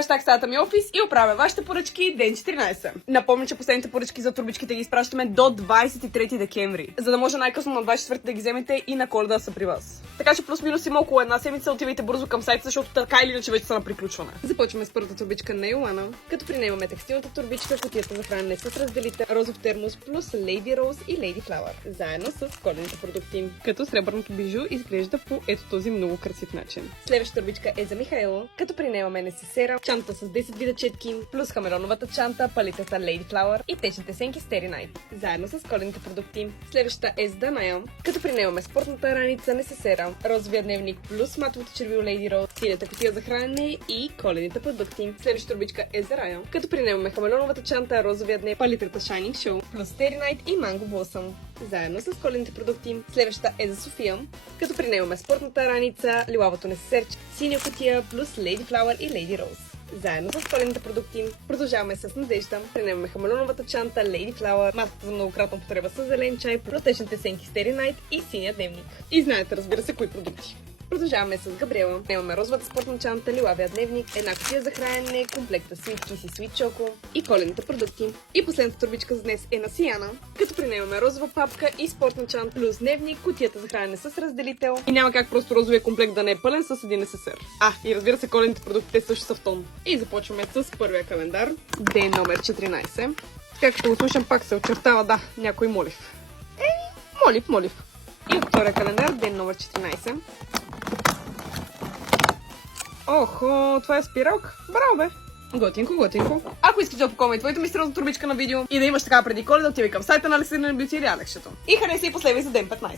Хаштаг стаята ми офис и оправя вашите поръчки ден 14. Напомня, че последните поръчки за турбичките ги изпращаме до 23 декември, за да може най-късно на 24 да ги вземете и на Коледа да са при вас. Така че плюс-минус има около една седмица, отивайте бързо към сайта, защото така или иначе вече са на приключване. Започваме с първата турбичка на Йоана, като при нея имаме текстилната турбичка, кутията за хранене с разделител, розов термос плюс Lady Rose и Lady Flower, заедно с коледните продукти. Като сребърното бижу изглежда по ето този много красив начин. Следващата турбичка е за Михаел, като при нея имаме несесера, чантата с 10 вида четки, плюс хамелоновата чанта, палитрата Lady Flower и течните сенки Starry Night, заедно с коледните продукти. Следващата е за Даная, като при нея имаме спортната раница, несесера, розовия дневник плюс матовото червило Lady Rose, синята кутия за хранене и коледните продукти. Следващата турбичка е за Рая, като при нея имаме хамелоновата чанта, розовия дневник, палитрата Shining Show, плюс Starry Night и Mango Blossom, заедно с коледните продукти. Следващата е за София, като при нея имаме спортната раница, лилавото несесерче, синя кутия плюс Lady Flower и Lady Rose, заедно с коледните продукти. Продължаваме с Надежда. Принемаме хамелоновата чанта, Lady Flower, маската за многократна употреба с зелен чай, протечните сенки Starry Night и синия дневник. И знаете, разбира се, кои продукти. Продължаваме с Габриела. Имаме розовата спортна чанта, лилавия дневник, една кутия за хранене, комплекта Sweet Kiss и Sweet Choco и коледните продукти. И последната турбичка за днес е на Сияна, като при нея имаме розова папка и спортна чанта плюс дневник, кутията за хранене с разделител. И няма как просто розовия комплект да не е пълен с един несесер. И разбира се, коледните продукти те също са в тон. И започваме с първия календар, ден номер 14. Така като го слушам, пак се очертава, някой молив. Молив. И от втория календар, ден номер 14. Охо, това е спиралка. Браво, бе! Готинко. Ако искаш да опаковаме твоята мистериозна турбичка на видео и да имаш така преди Коледа, отивай към сайта на Александър Бюти или Алексчето. И хареса и последвай за ден 15.